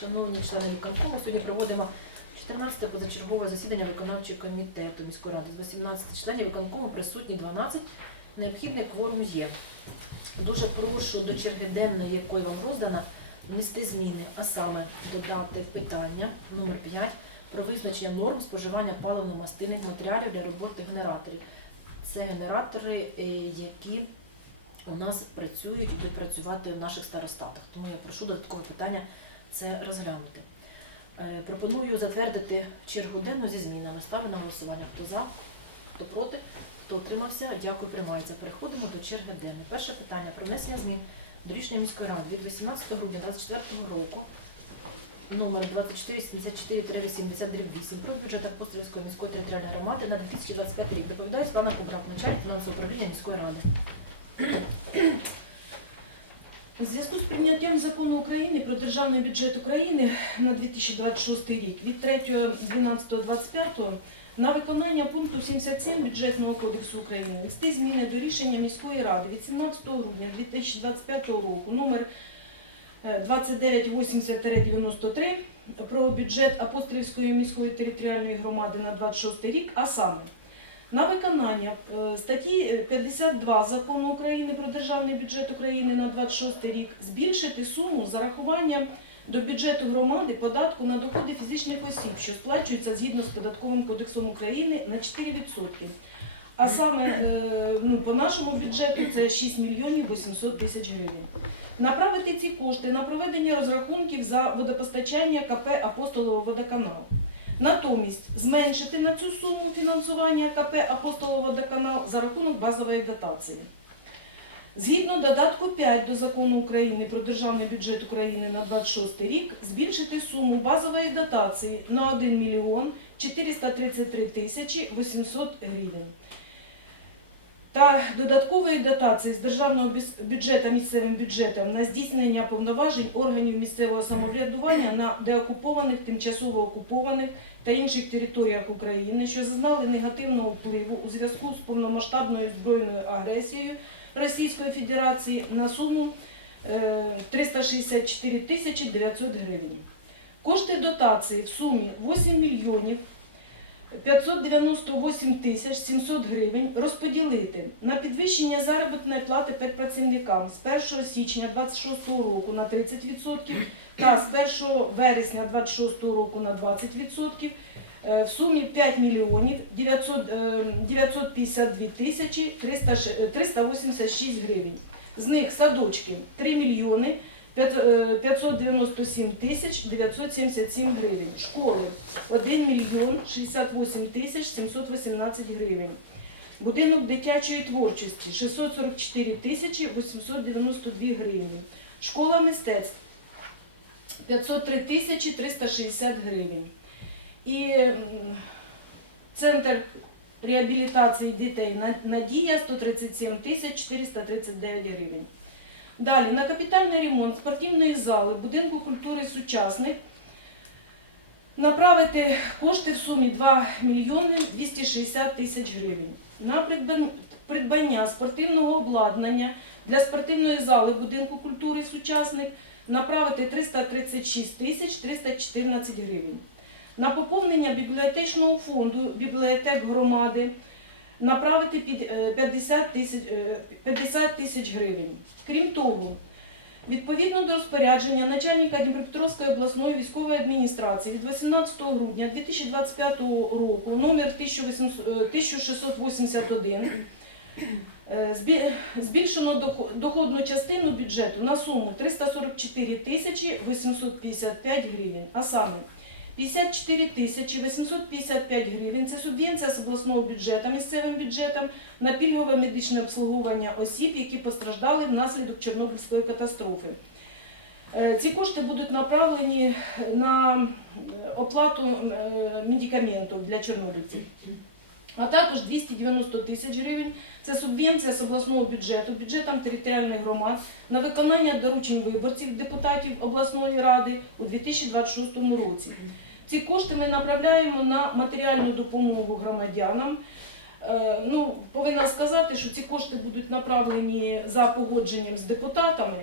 Шановні члени виконкому, сьогодні проводимо 14-те позачергове засідання виконавчого комітету міської ради. З 18 членів виконкому присутні 12. Необхідний кворум є. Дуже прошу до черги денної, якої вам роздана, внести зміни, а саме додати питання номер 5 про визначення норм споживання паливно-мастильних матеріалів для роботи генераторів. Це генератори, е, які у нас працюють і будуть працювати в наших старостатах. Тому я прошу додаткове питання це розглянути. Е, Пропоную затвердити чергу денну зі змінами. Ставлю на голосування. Хто за, хто проти, хто утримався. Дякую, приймається. Переходимо до черги денної. Перше питання про внесення змін до рішення міської ради від 18 грудня 2024 року номер 2474-80 про бюджет Апостолівської міської територіальної громади на 2025 рік. Доповідає Світлана Кубрак, начальник фінансового управління міської ради. Прийняттям закону України про державний бюджет України на 2026 рік від 3.12.25 на виконання пункту 77 бюджетного кодексу України внести зміни до рішення міської ради від 17 грудня 2025 року номер е, 2980-93 про бюджет Апостолівської міської територіальної громади на 26 рік, а саме на виконання е, статті е, 52 Закону України про державний бюджет України на 26 рік збільшити суму зарахування до бюджету громади податку на доходи фізичних осіб, що сплачуються згідно з податковим кодексом України на 4%. А саме е, ну, по нашому бюджету це 6 мільйонів 800 тисяч гривень. Направити ці кошти на проведення розрахунків за водопостачання КП Апостолово водоканал. Натомість зменшити на цю суму фінансування КП Апостолово водоканал за рахунок базової дотації. Згідно додатку 5 до закону України про державний бюджет України на 26 рік, збільшити суму базової дотації на 1 мільйон 433 тисячі 800 гривень. Та додаткової дотації з державного бюджету місцевим бюджетом на здійснення повноважень органів місцевого самоврядування на деокупованих, тимчасово окупованих та інших територіях України, що зазнали негативного впливу у зв'язку з повномасштабною збройною агресією Російської Федерації на суму е, 364 тисячі 900 гривень. Кошти дотації в сумі 8 мільйонів 598 тисяч 700 гривень розподілити на підвищення заробітної плати педпрацівникам з 1 січня 2026 року на 30% та з 1 вересня 2026 року на 20% е, в сумі 5 мільйонів 900, е, 952 тисячі 300 ш- е, 386 гривень. З них садочки 3 мільйони 597 тисяч 977 гривень. Школи 1 мільйон 68 тисяч 718 гривень. Будинок дитячої творчості 644 тисячі 892 гривні. Школа мистецтв 503 тисячі 360 гривень. І центр реабілітації дітей Надія 137 тисяч 439 гривень. Далі на капітальний ремонт спортивної зали, будинку культури сучасних направити кошти в сумі 2 мільйони 260 тисяч гривень. На придбання спортивного обладнання для спортивної зали будинку культури сучасних направити 336 тисяч 314 гривень. На поповнення бібліотечного фонду бібліотек громади направити під е, 50 тисяч е, 50 тисяч гривень. Крім того, відповідно до розпорядження начальника Дніпропетровської обласної військової адміністрації від 18 грудня 2025 року номер 1800, е, 1681 е, збільшено доходну частину бюджету на суму 344 тисячі 855 гривень, а саме 54 тисячі 855 гривень. Це субвенція з обласного бюджету місцевим бюджетом на пільгове медичне обслуговування осіб, які постраждали внаслідок Чорнобильської катастрофи. Е, Ці кошти будуть направлені на е, оплату е, медикаментів для чорнобильців. А також 290 тисяч гривень це субвенція з обласного бюджету, бюджетом територіальних громад на виконання доручень виборців депутатів обласної ради у 2026 році. Ці кошти ми направляємо на матеріальну допомогу громадянам. Е, Ну, повинна сказати, що ці кошти будуть направлені за погодженням з депутатами.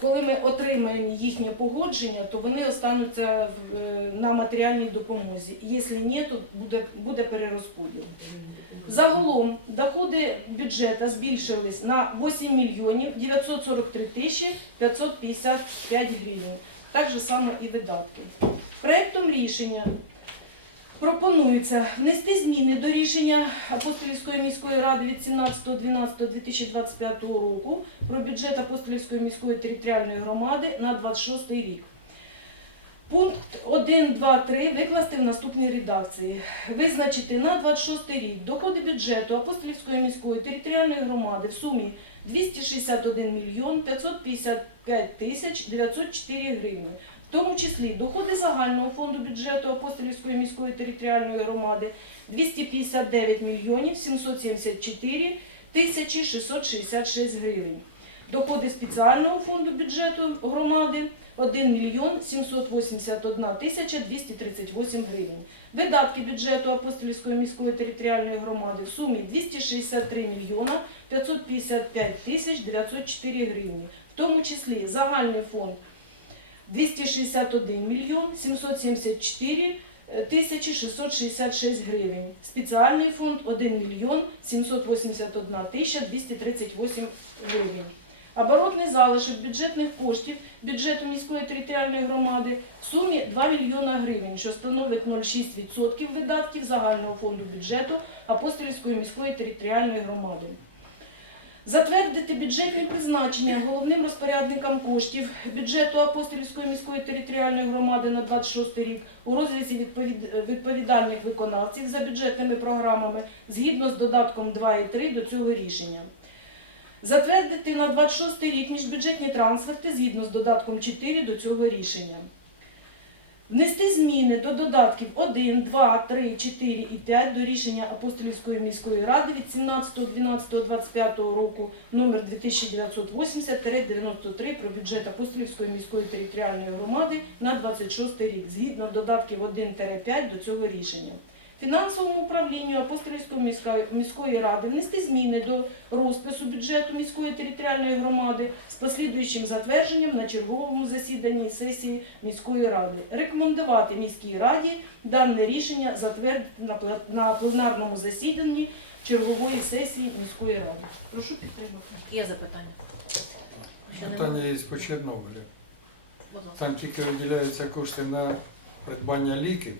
Коли ми отримаємо їхнє погодження, то вони остануться е, на матеріальній допомозі. Якщо ні, то буде, буде перерозподіл. Загалом доходи бюджету збільшились на 8 мільйонів 943 тисячі 555 гривень. Так же само і видатки. Проектом рішення пропонується внести зміни до рішення Апостолівської міської ради від 17.12.2025 року про бюджет Апостолівської міської територіальної громади на 26 рік. Пункт 1, 2, 3 викласти в наступній редакції. Визначити на 26 рік доходи бюджету Апостолівської міської територіальної громади в сумі 261 мільйон 555 тисяч 904 гривні, в тому числі доходи загального фонду бюджету Апостолівської міської територіальної громади 259 мільйонів 774 тисячі 666 гривень. Доходи спеціального фонду бюджету громади 1 мільйон 781 тисяча 238 гривень. Видатки бюджету Апостолівської міської територіальної громади в сумі 263 мільйона 555 тисяч 904 гривні, в тому числі загальний фонд 261 мільйон 774 тисячі 666 гривень. Спеціальний фонд 1 мільйон 781 тисяча 238 гривень. Оборотний залишок бюджетних коштів бюджету міської територіальної громади в сумі 2 мільйона гривень, що становить 0,6% видатків загального фонду бюджету Апостолівської міської територіальної громади. Затвердити бюджетні призначення головним розпорядникам коштів бюджету Апостолівської міської територіальної громади на 26 рік у розрізі відповід- відповідальних виконавців за бюджетними програмами згідно з додатком 2 і 3 до цього рішення. Затвердити на 26 рік міжбюджетні трансферти згідно з додатком 4 до цього рішення. Внести зміни до додатків 1, 2, 3, 4 і 5 до рішення Апостолівської міської ради від 17.12.25 року номер 2980-93 про бюджет Апостолівської міської територіальної громади на 26 рік згідно додатків 1-5 до цього рішення. Фінансовому управлінню Апостолівської міської, міської ради внести зміни до розпису бюджету міської територіальної громади з послідуючим затвердженням на черговому засіданні сесії міської ради. Рекомендувати міській раді дане рішення затвердити на пленарному засіданні чергової сесії міської ради. Прошу підтримати. Є запитання? Питання є по Чорнобилю. Там тільки виділяються кошти на придбання ліків,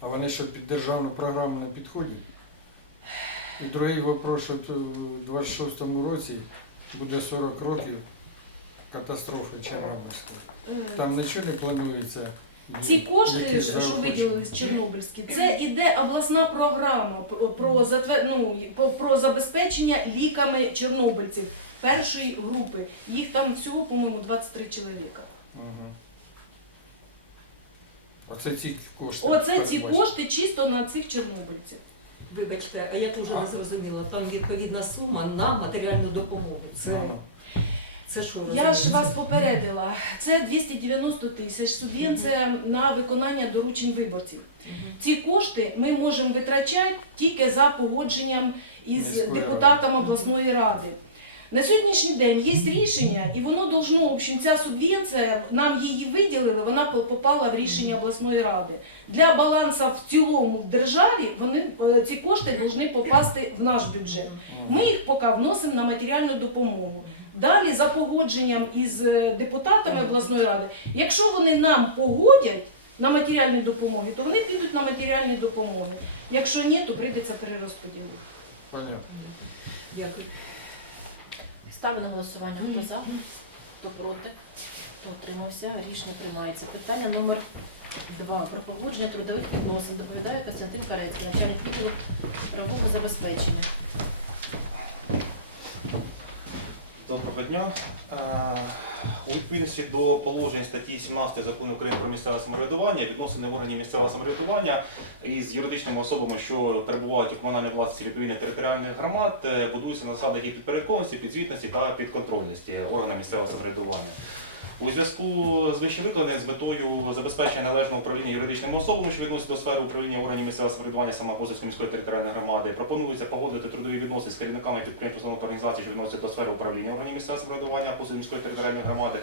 а вони що під державну програму не підходять. І другий вопрос, що в 26-му році буде 40 років катастрофи Чорнобильської. Там нічого не планується. Ці кошти, що виділили з Чорнобильські, це іде обласна програма про, про, ну, про забезпечення ліками чорнобильців першої групи. Їх там всього, по-моєму, 23 чоловіка. Угу. Оце ці кошти. Оце ці передбачені. кошти чисто на цих чорнобильців. Вибачте, а я теж не зрозуміла. Там відповідна сума на матеріальну допомогу. Це, Ага. це що Я ж вас попередила. Це 290 тисяч субвенція на виконання доручень виборців. Мгм. Ці кошти ми можемо витрачати тільки за погодженням із Міської депутатом ради. обласної ради. На сьогоднішній день є рішення, і воно должно, в общем, ця субвенція, нам її виділили, вона попала в рішення обласної ради. Для балансу в цілому в державі вони, е, ці кошти повинні попасти в наш бюджет. Ми їх поки вносимо на матеріальну допомогу. Далі за погодженням із е, депутатами обласної ради, якщо вони нам погодять на матеріальні допомоги, то вони підуть на матеріальні допомоги. Якщо ні, то прийдеться перерозподілити. Понятно. Дякую. Ставлю на голосування. Хто за? Хто проти? Хто утримався? Рішення приймається. Питання номер два. Про погодження трудових відносин. Доповідає Костянтин Карецький, начальник відділу правового забезпечення. Доброго дня. Е, У відповідності до положень статті 17 закону України про місцеве самоврядування, відносини в органів місцевого самоврядування із юридичними особами, що перебувають у комунальній власності відповідних територіальних громад, е, будуються на засадах їх підпорядкованості, підзвітності та підконтрольності органів місцевого самоврядування. У зв'язку з вищевикладеним з метою забезпечення належного управління юридичними особами, що відносять до сфери управління органів місцевого самоврядування Самопозицької міської територіальної громади, пропонується погодити трудові відносини з керівниками підприємств та організацій, що відносять до сфери управління органів місцевого самоврядування Позицької міської територіальної громади.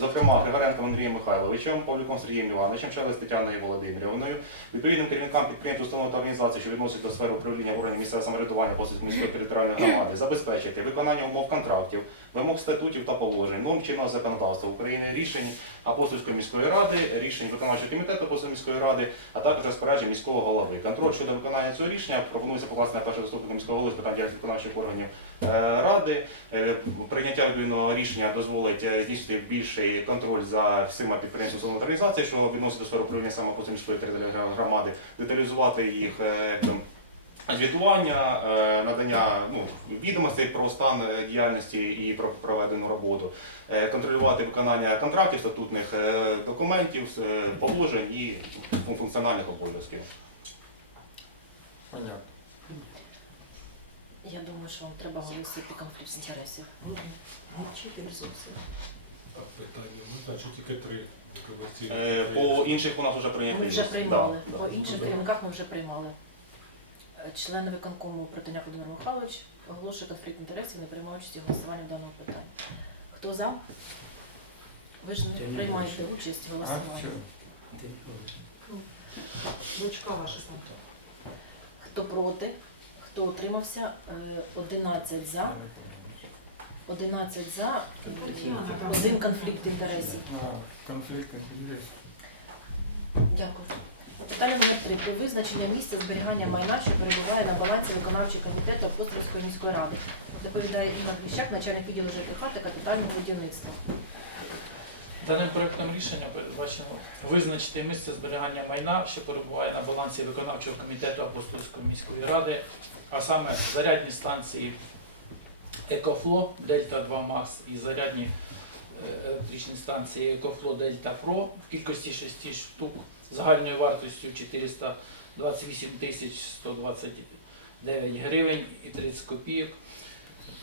Зокрема, Григоренком Андрієм Михайловичем, Павлюком Сергієм Івановичем, Шелест Тетяною Володимирівною, відповідним керівникам підприємств, установ та організацій, що відносять до сфери управління органів місцевого самоврядування Позицької міської територіальної громади, забезпечити виконання умов контрактів, вимог статутів та положень, норм чинного законодавства України, рішень Апостольської міської ради, рішень виконавчого комітету Апостольської міської ради, а також розпоряджень міського голови. Контроль щодо виконання цього рішення пропонується покласти на першого заступника міського голови з питань виконавчих органів ради. Е, Прийняття відповідного рішення дозволить е, здійснити більший контроль за всіма підприємствами організацій, що відносять до сфери управління саме Апостольської територіальної громади, деталізувати їх. е, Звітування, е, надання ну, відомостей про стан е, діяльності і про проведену роботу, е, контролювати виконання контрактів, статутних е, документів, е, положень і функціональних обов'язків. Понятно. Я думаю, що вам треба оголосити конфлікт інтересів. Вчити ресурси. А питання можна чи тільки три Е, По інших у нас вже прийнято. Ми вже приймали. Да, По да. інших керівниках ми вже приймали. Е, Члени виконкому Протиняк Володимир Михайлович оголошує конфлікт інтересів, не приймає участі в голосуванні в даному. Хто за? Ви ж не приймаєте участь в голосуванні. Дочка ваша там. Хто проти? Хто утримався? Е, 11 за. Я не пам'ятаю. 11 за. Один конфлікт інтересів. Конфлікт інтересів. Дякую. Питання номер три. Про визначення місця зберігання майна, що перебуває на балансі виконавчого комітету Апостольської міської ради. Доповідає Ігор Гліщак, начальник відділу ЖКХ та капітального будівництва. Даним проектом рішення передбачено визначити місце зберігання майна, що перебуває на балансі виконавчого комітету Апостольської міської ради, а саме зарядні станції Екофло Дельта 2 Макс і зарядні е, електричні станції Екофло Дельта Про в кількості 6 штук загальною вартістю 428 тисяч 129 гривень і 30 копійок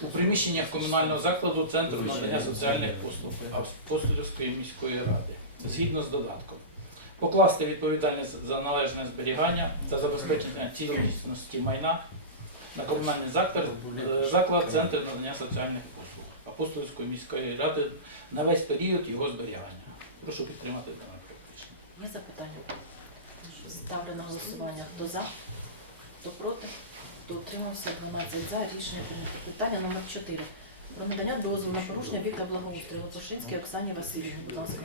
у приміщеннях комунального закладу Центру надання соціальних послуг Апостольської міської ради згідно з додатком. Покласти відповідальність за належне зберігання та забезпечення цілісності майна на комунальний заклад, е, заклад Центр надання соціальних послуг Апостольської міської ради на весь період його зберігання. Прошу підтримати дане рішення. Є запитання? Ставлю на голосування. Хто за? Хто проти? Хто утримався? 12 за. Рішення прийнято. Питання номер 4. Про надання дозволу на порушення об'єкта благоустрою Лопушинській Оксані Васильівні. Будь ласка.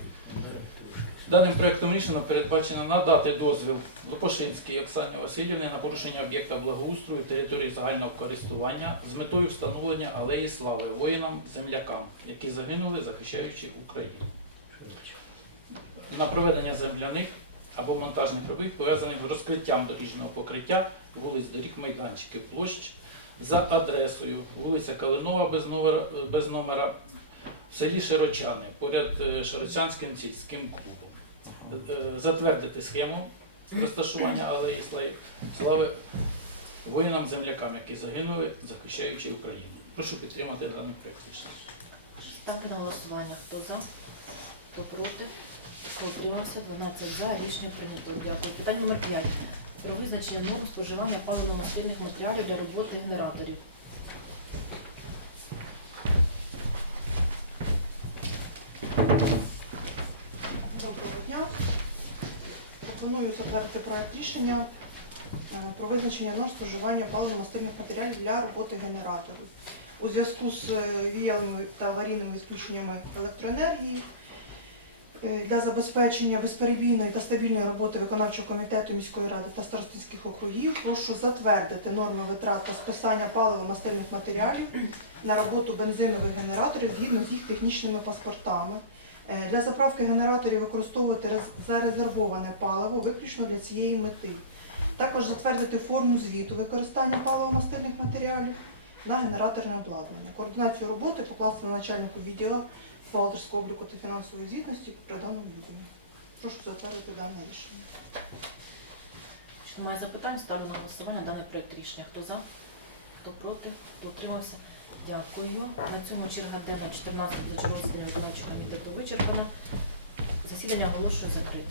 Даним проектом рішення передбачено надати дозвіл Лопошинській Оксані Васильівні на порушення об'єкта благоустрою території загального користування з метою встановлення алеї слави воїнам землякам, які загинули, захищаючи Україну. На проведення земляних або монтажних робіт, пов'язаних з розкриттям доріжного покриття вулиць доріг майданчиків площ за адресою вулиця Калинова без номера, без номера в селі Широчани, поряд е, Широчанським сільським клубом. Е, Затвердити схему розташування алеї Слави- слави воїнам-землякам, які загинули, захищаючи Україну. Прошу підтримати даний проект рішення. Ставлю на голосування. Хто за? Хто проти? Утримався? 12 за. Рішення прийнято. Дякую. Питання номер 5. Про визначення норм споживання паливно-мастильних матеріалів для роботи генераторів. Доброго дня. Пропоную затвердити проект рішення е, про визначення норм споживання паливно-мастильних матеріалів для роботи генераторів. У зв'язку з е, віяльними та аварійними відключеннями електроенергії для забезпечення безперебійної та стабільної роботи виконавчого комітету міської ради та старостинських округів прошу затвердити норми витрат та списання паливо-мастильних матеріалів на роботу бензинових генераторів згідно з їх технічними паспортами. Е, Для заправки генераторів використовувати зарезервоване паливо виключно для цієї мети. Також затвердити форму звіту використання паливо-мастильних матеріалів на генераторне обладнання. Координацію роботи покласти на начальнику відділу бухгалтерського обліку та фінансової звітності при даному відділі. Прошу затвердити дане рішення. Якщо немає запитань, ставлю на голосування даний проєкт рішення. Хто за? Хто проти? Хто утримався? Дякую. На цьому черга денна 14 позачергового засідання виконавчого комітету вичерпана. Засідання оголошую закритим.